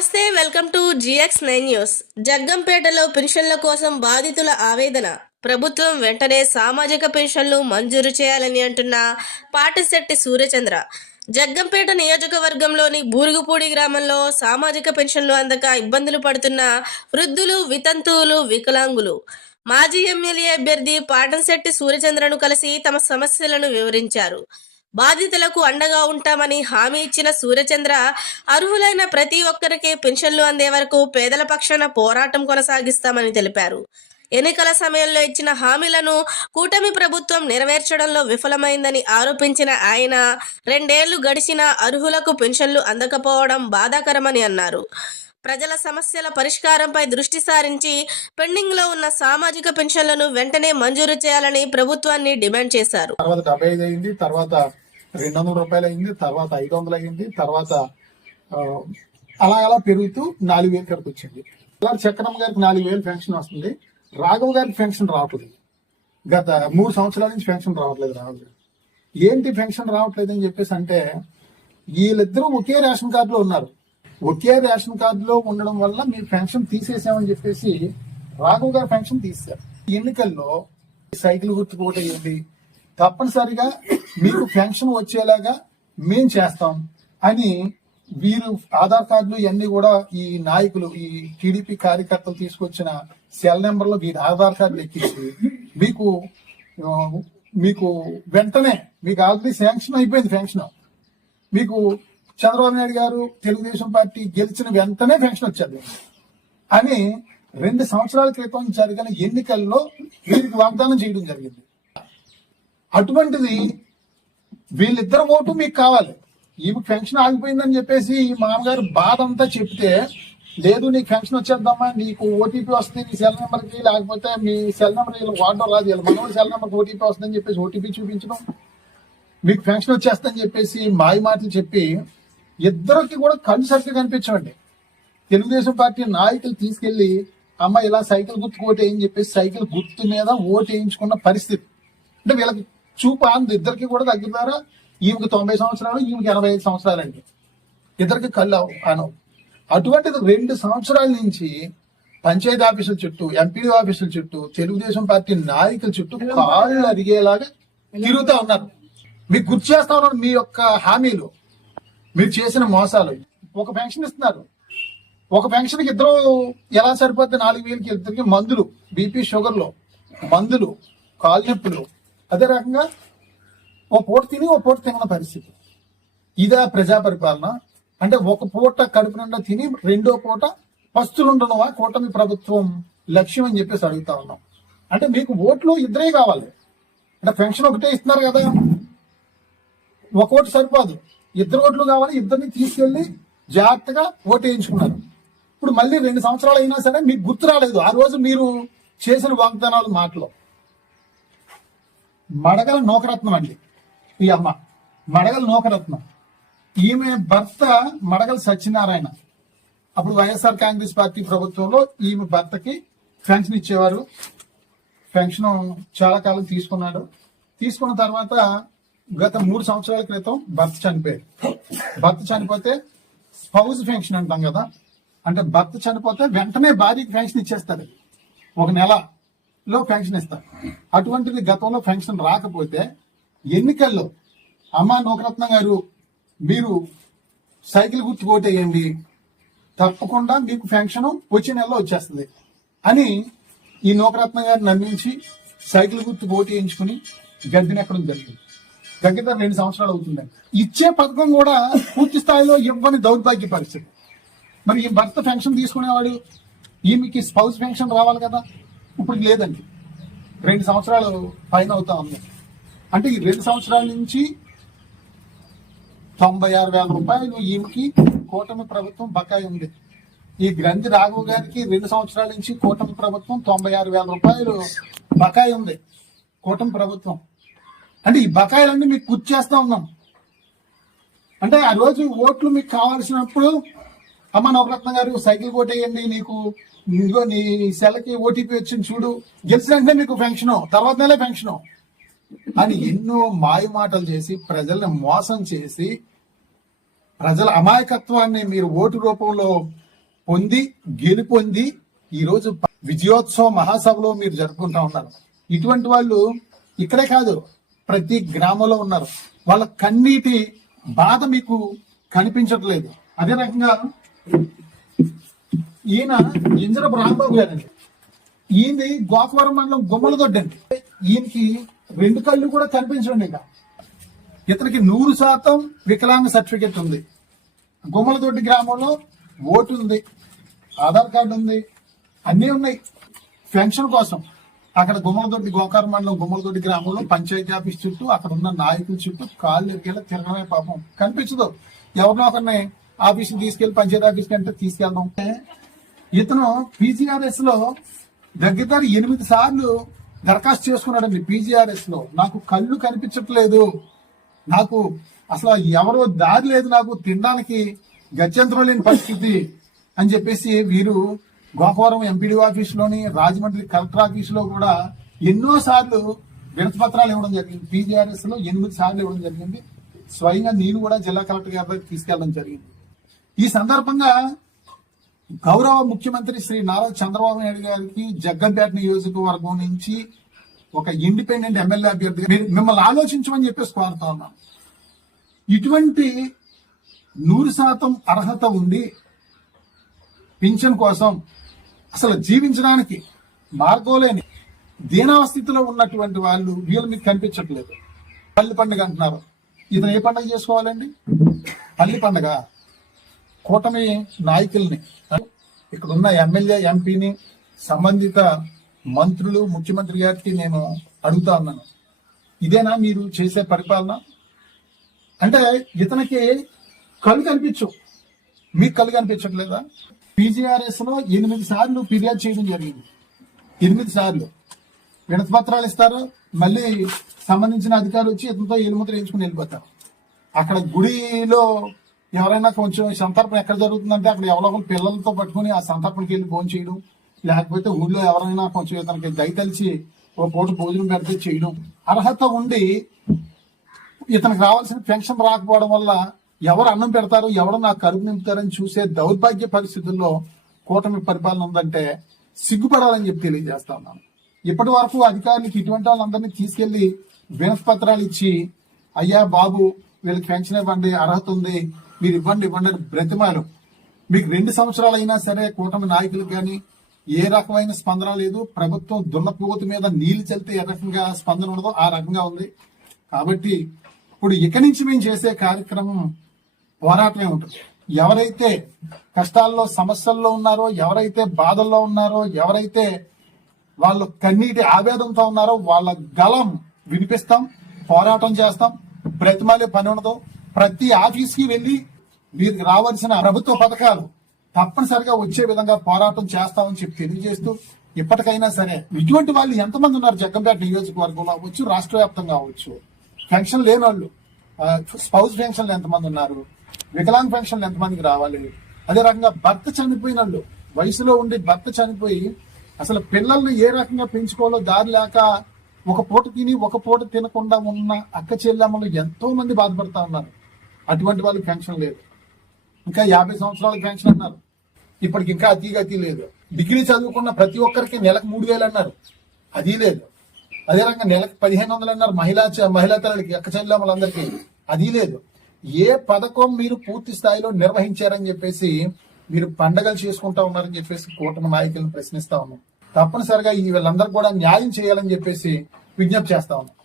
నమస్తే, welcome to GX9 news. జగ్గంపేటలో పెన్షన్ల కోసం బాధితుల ఆవేదన. ప్రభుత్వం వెంటనే సామాజిక పెన్షన్లు మంజూరు చేయాలని అంటున్న పాటిశెట్టి సూర్యచంద్ర. జగ్గంపేట నియోజకవర్గంలోని బూరుగుపూడి గ్రామంలో సామాజిక పెన్షన్లు అందక ఇబ్బందులు పడుతున్న వృద్ధులు, వితంతువులు, వికలాంగులు మాజీ ఎమ్మెల్యే అభ్యర్థి పాటిశెట్టి సూర్యచంద్రను కలిసి తమ సమస్యలను వివరించారు. బాధితులకు అండగా ఉంటామని హామీ ఇచ్చిన సూర్యచంద్ర అర్హులైన ప్రతి ఒక్కరికి పెన్షన్లు అందే వరకు పేదల పక్షాన పోరాటం కొనసాగిస్తామని తెలిపారు. ఎన్నికల సమయంలో ఇచ్చిన హామీలను కూటమి ప్రభుత్వం నెరవేర్చడంలో విఫలమైందని ఆరోపించిన ఆయన 2 ఏళ్లు గడిచినా అర్హులకు పెన్షన్లు అందకపోవడం బాధాకరమని అన్నారు. ప్రజల సమస్యల పరిష్కారంపై దృష్టి సారించి పెండింగ్ లో ఉన్న సామాజిక పెన్షన్లను వెంటనే మంజూరు చేయాలని ప్రభుత్వాన్ని డిమాండ్ చేశారు. తర్వాత 75 అయింది, తర్వాత 200 రూపాయలు అయింది, తర్వాత 500 అయింది, తర్వాత అలా పెరుగుతూ 4000 వరకు వచ్చింది. చక్రమ్మ గారికి 4000 పెన్షన్ వస్తుంది, రాఘవ్ గారికి పెన్షన్ రావట్లేదు. గత 3 సంవత్సరాల నుంచి పెన్షన్ రావట్లేదు. రాఘవ్ గారు ఏంటి పెన్షన్ రావట్లేదు అని చెప్పేసి అంటే, వీళ్ళిద్దరూ ఒకే రేషన్ కార్డులో ఉన్నారు. ఒకే రేషన్ కార్డులో ఉండడం వల్ల మీరు పెన్షన్ తీసేసామని చెప్పేసి రాఘవ్ గారు పెన్షన్ తీశారు. ఎన్నికల్లో సైకిల్ గుర్తుకు ఓటేయండి, తప్పనిసరిగా మీకు పెన్షన్ వచ్చేలాగా మేం చేస్తాం అని వీరు ఆధార్ కార్డులు ఇవన్నీ కూడా ఈ నాయకులు, ఈ టీడీపీ కార్యకర్తలు తీసుకొచ్చిన సెల్ నెంబర్లో వీరి ఆధార్ కార్డులు ఎక్కించి మీకు వెంటనే మీకు ఆల్రెడీ శాంక్షన్ అయిపోయింది. పెన్షన్ మీకు చంద్రబాబు నాయుడు గారు తెలుగుదేశం పార్టీ గెలిచిన వెంటనే పెన్షన్ వచ్చేది అని 2 సంవత్సరాల క్రితం జరిగిన ఎన్నికల్లో వీరికి వాగ్దానం చేయడం జరిగింది. అటువంటిది వీళ్ళిద్దరు ఓటు మీకు కావాలి. ఈమె పెన్షన్ ఆగిపోయిందని చెప్పేసి ఈ మామగారు బాధ అంతా చెప్తే, లేదు నీకు పెన్షన్ వచ్చేద్దామా, నీకు ఓటీపీ వస్తుంది నీ సెల్ నెంబర్కి, లేకపోతే మీ సెల్ నెంబర్ వీళ్ళు వాడడం రాదు, వీళ్ళ మనోడి సెల్ నెంబర్కి ఓటీపీ వస్తుందని చెప్పేసి ఓటీపీ చూపించడం, మీకు పెన్షన్ వచ్చేస్తుందని చెప్పేసి మాయ మాటలు చెప్పి ఇద్దరికి కూడా కళ్ళు సరిగ్గా కనిపించండి. తెలుగుదేశం పార్టీ నాయకులు తీసుకెళ్లి అమ్మ ఇలా సైకిల్ గుర్తుకు ఓటు వేయని చెప్పేసి సైకిల్ గుర్తు మీద ఓటు వేయించుకున్న పరిస్థితి. అంటే వీళ్ళకి చూపు అంది, ఇద్దరికి కూడా దగ్గర ఈమెకి 90 సంవత్సరాలు, ఈమెకి 85 సంవత్సరాలండి. ఇద్దరికి కళ్ళు అనవు. అటువంటిది 2 సంవత్సరాల నుంచి పంచాయతీ ఆఫీసుల చుట్టూ, ఎంపీడీ ఆఫీసుల చుట్టూ, తెలుగుదేశం పార్టీ నాయకుల చుట్టూ కాళ్ళు అరిగేలాగా తిరుగుతూ ఉన్నారు. మీకు గుర్తు చేస్తా ఉన్నారు మీ యొక్క హామీలు, మీరు చేసిన మోసాలు. ఒక పెన్షన్ ఇస్తున్నారు, ఒక పెన్షన్కి ఇద్దరు ఎలా సరిపోతే 4000కి ఇద్దరికి మందులు, బీపీ షుగర్లు, మందులు, కాలు నొప్పులు, అదే రకంగా ఓ పూట తిని ఓ పూట తిన్న పరిస్థితి. ఇదే ప్రజా పరిపాలన అంటే? ఒక పూట కడుపు నిండా తిని 2వ పూట పస్తులుండడమా కూటమి ప్రభుత్వం లక్ష్యం అని చెప్పేసి అడుగుతా ఉన్నాం. అంటే మీకు ఓట్లు ఇద్దరే కావాలి. అంటే పెన్షన్ ఒకటే ఇస్తున్నారు కదా, ఒక ఓటు సరిపోదు, 2 ఓట్లు కావాలి. ఇద్దరిని తీసుకెళ్లి జాగ్రత్తగా ఓటు వేయించుకున్నారు. ఇప్పుడు మళ్ళీ 2 సంవత్సరాలు అయినా సరే మీకు గుర్తు రాలేదు ఆ రోజు మీరు చేసిన వాగ్దానాలు, మాటలు. మడగల నూకరత్నం అండి ఈ అమ్మ, మడగల నూకరత్నం. ఈమె భర్త మడగల సత్యనారాయణ. అప్పుడు వైఎస్ఆర్ కాంగ్రెస్ పార్టీ ప్రభుత్వంలో ఈమె భర్తకి పెన్షన్ ఇచ్చేవారు. పెన్షన్ చాలా కాలం తీసుకున్నాడు. తీసుకున్న తర్వాత గత 3 సంవత్సరాల క్రితం భర్త చనిపోయారు. భర్త చనిపోతే స్పౌజ్ పెన్షన్ అంటాం కదా, అంటే భర్త చనిపోతే వెంటనే భార్యకి పెన్షన్ ఇచ్చేస్తారు, 1 నెలలో పెన్షన్ ఇస్తారు. అటువంటిది గతంలో పెన్షన్ రాకపోతే ఎన్నికల్లో అమ్మా నూకరత్నం గారు మీరు సైకిల్ గుర్తు ఓటేయండి, తప్పకుండా మీకు పెన్షన్ వచ్చే నెలలో వచ్చేస్తుంది అని ఈ నూకరత్నం గారు నమ్మించి సైకిల్ గుర్తు ఓటేయించుకుని గద్దెనెక్కడం జరిగింది. దగ్గర 2 సంవత్సరాలు అవుతుందండి. ఇచ్చే పథకం కూడా పూర్తి స్థాయిలో ఇవ్వని దౌర్భాగ్య పరిస్థితి. మరి ఈ భర్త పెన్షన్ తీసుకునేవాడు, ఈమెకి స్పౌస్ పెన్షన్ రావాలి కదా, ఇప్పుడు లేదండి. 2 సంవత్సరాలు పైన అవుతా ఉంది. అంటే ఈ 2 సంవత్సరాల నుంచి 96,000 రూపాయలు ఈమెకి కూటమి ప్రభుత్వం బకాయి ఉంది. ఈ గ్రంథి రాఘవ్ గారికి 2 సంవత్సరాల నుంచి కూటమి ప్రభుత్వం 96,000 రూపాయలు బకాయి ఉంది కూటమి ప్రభుత్వం. అంటే ఈ బకాయిలన్నీ మీకు గుర్తు చేస్తా ఉన్నాం. అంటే ఆ రోజు ఓట్లు మీకు కావాల్సినప్పుడు అమ్మ నవరత్న గారు సైకిల్ కొట్టేయండి, నీకు ఇదిగో నీ సెల్కి ఓటీపీ వచ్చింది చూడు, గెలిచిన వెంటనే మీకు పెన్షన్, తర్వాత నెలే పెన్షన్ అని ఎన్నో మాయ మాటలు చేసి ప్రజల్ని మోసం చేసి ప్రజల అమాయకత్వాన్ని మీరు ఓటు రూపంలో పొంది గెలుపొంది ఈ రోజు విజయోత్సవ మహాసభలో మీరు జరుపుకుంటా ఉన్నారు. ఇటువంటి వాళ్ళు ఇక్కడే కాదు, ప్రతి గ్రామంలో ఉన్నారు. వాళ్ళ కన్నీటి బాధ మీకు కనిపించట్లేదు. అదే రకంగా ఈయన ఇంజరపు రాంబాబు గారండి. ఈయనది గోకవరం మండలం గుమ్మలదొడ్డండి. ఈయనకి 2 కళ్ళు కూడా కనిపించండి. ఇతనికి 100% వికలాంగ సర్టిఫికెట్ ఉంది. గుమ్మలదొడ్డి గ్రామంలో ఓటు ఉంది, ఆధార్ కార్డు ఉంది, అన్నీ ఉన్నాయి. పెన్షన్ కోసం అక్కడ గుమ్మలదొడ్డి గోకారం మండలం గుమ్మలదొడ్డి గ్రామంలో పంచాయతీ ఆఫీస్ చుట్టూ అక్కడ ఉన్న నాయకుల చుట్టూ కాళ్ళు ఎరికేలా తిరగడమే పాపం కనిపించదు. ఎవరినో ఒకరిని ఆఫీస్కి తీసుకెళ్లి పంచాయతీ ఆఫీస్కి అంటే తీసుకెళ్దాం. ఇతను పీజీఆర్ఎస్ లో దగ్గర 8 సార్లు దరఖాస్తు చేసుకున్నాడండి. పీజీఆర్ఎస్ లో నాకు కళ్ళు కనిపించట్లేదు, నాకు అసలు ఎవరో దారి లేదు, నాకు తినడానికి గత్యంతరం లేని పరిస్థితి అని చెప్పేసి వీరు గోకవరం ఎంపీడీ ఆఫీస్ లోని రాజమండ్రి కలెక్టర్ ఆఫీస్ లో కూడా ఎన్నో సార్లు వినతి పత్రాలు ఇవ్వడం జరిగింది. పీజీఆర్ఎస్ లో 8 సార్లు ఇవ్వడం జరిగింది. స్వయంగా నేను కూడా జిల్లా కలెక్టర్ గారి దగ్గర తీసుకెళ్లడం జరిగింది. ఈ సందర్భంగా గౌరవ ముఖ్యమంత్రి శ్రీ నారా చంద్రబాబు నాయుడు గారికి జగ్గంపేట నియోజకవర్గం నుంచి ఒక ఇండిపెండెంట్ ఎమ్మెల్యే అభ్యర్థిగా మిమ్మల్ని ఆలోచించమని చెప్పేసి కోరుతా ఉన్నాను. ఇటువంటి 100% అర్హత ఉండి పింఛన్ కోసం అసలు జీవించడానికి మార్గం లేని దీనావస్థితిలో ఉన్నటువంటి వాళ్ళు వీళ్ళు మీకు కనిపించట్లేదు. పల్లి పండుగ అంటున్నారు. ఇతను ఏ పండుగ చేసుకోవాలండి? పల్లి పండుగ. కూటమి నాయకుల్ని, ఇక్కడ ఉన్న ఎమ్మెల్యే ఎంపీని, సంబంధిత మంత్రులు, ముఖ్యమంత్రి గారికి నేను అడుగుతా ఉన్నాను, ఇదేనా మీరు చేసే పరిపాలన? అంటే ఇతనికి కళ్ళు కనిపించు, మీకు కళ్ళు కనిపించట్లేదా? పీజీఆర్ఎస్ లో 8 సార్లు ఫిర్యాదు చేయడం జరిగింది. 8 సార్లు వినతి పత్రాలు ఇస్తారు, మళ్ళీ సంబంధించిన అధికారులు వచ్చి ఇతనితో ఏలుముద్ర వేయించుకుని వెళ్ళిపోతారు. అక్కడ గుడిలో ఎవరైనా కొంచెం సంతర్పణ ఎక్కడ జరుగుతుందంటే అక్కడ ఎవరో ఒకరు పిల్లలతో పట్టుకుని ఆ సంతర్పణకి వెళ్ళి భోజనం చేయడం, లేకపోతే ఊళ్ళో ఎవరైనా కొంచెం ఇతనికి దయతలిచి ఓ పూట భోజనం పెడితే చేయడం. అర్హత ఉండి ఇతనికి రావాల్సిన పెన్షన్ రాకపోవడం వల్ల ఎవరు అన్నం పెడతారు, ఎవరు నాకు కరువు నింపుతారని చూసే దౌర్భాగ్య పరిస్థితుల్లో కూటమి పరిపాలన ఉందంటే సిగ్గుపడాలని చెప్పి తెలియజేస్తా ఉన్నాను. ఇప్పటి వరకు అధికారులకు ఇటువంటి వాళ్ళందరినీ తీసుకెళ్లి వినతి పత్రాలు ఇచ్చి, అయ్యా బాబు వీళ్ళకి పెన్షన్ ఇవ్వండి, అర్హత ఉంది, మీరు ఇవ్వండి అని బ్రతిమాలు. మీకు 2 సంవత్సరాలు అయినా సరే కూటమి నాయకులకు కానీ ఏ రకమైన స్పందన లేదు. ప్రభుత్వం దున్నపోతు మీద నీళ్లు చల్లితే ఏ రకంగా స్పందన ఉండదో ఆ రకంగా ఉంది. కాబట్టి ఇప్పుడు ఇక నుంచి మేము చేసే కార్యక్రమం పోరాటమే ఉంటుంది. ఎవరైతే కష్టాల్లో సమస్యల్లో ఉన్నారో, ఎవరైతే బాధల్లో ఉన్నారో, ఎవరైతే వాళ్ళు కన్నీటి ఆవేదనతో ఉన్నారో వాళ్ళ గలం వినిపిస్తాం, పోరాటం చేస్తాం. బ్రతిమాలే పని ఉండదు. ప్రతి ఆఫీస్కి వెళ్లి మీరు రావాల్సిన ప్రభుత్వ పథకాలు తప్పనిసరిగా వచ్చే విధంగా పోరాటం చేస్తామని చెప్పి తెలియజేస్తూ, ఇప్పటికైనా సరే ఇటువంటి వాళ్ళు ఎంతమంది ఉన్నారు జగ్గంపేట నియోజకవర్గంలో అవ్వచ్చు, రాష్ట్ర వ్యాప్తంగా అవ్వచ్చు, పెన్షన్ లేని వాళ్ళు, స్పౌస్ పెన్షన్లు ఎంతమంది ఉన్నారు, వికలాంగ పెన్షన్లు ఎంతమందికి రావాలి, అదే రకంగా భర్త చనిపోయిన వాళ్ళు, వయసులో ఉండి భర్త చనిపోయి అసలు పిల్లల్ని ఏ రకంగా పెంచుకోవాలో దారి లేక ఒక పూట తిని ఒక పూట తినకుండా ఉన్న అక్క చెల్లెమ్మలు ఎంతో మంది బాధపడతా ఉన్నారు. అటువంటి వాళ్ళకి పెన్షన్ లేదు. ఇంకా 50 సంవత్సరాలకు పెన్షన్ అన్నారు, ఇప్పటికి ఇంకా అతి లేదు. డిగ్రీ చదువుకున్న ప్రతి ఒక్కరికి నెలకు 3,000 అన్నారు, అది లేదు. అదే రకంగా నెలకు 1,500 అన్నారు మహిళా తల్లికి, అక్క చెల్లెమ్మలందరికీ, అది లేదు. ఏ పథకం మీరు పూర్తి స్థాయిలో నిర్వహించారని చెప్పేసి మీరు పండగలు చేసుకుంటా ఉన్నారని చెప్పేసి కూటమి నాయకులను ప్రశ్నిస్తా ఉన్నాం. తప్పనిసరిగా వీళ్ళందరూ కూడా న్యాయం చేయాలని చెప్పేసి విజ్ఞప్తి చేస్తా ఉన్నాం.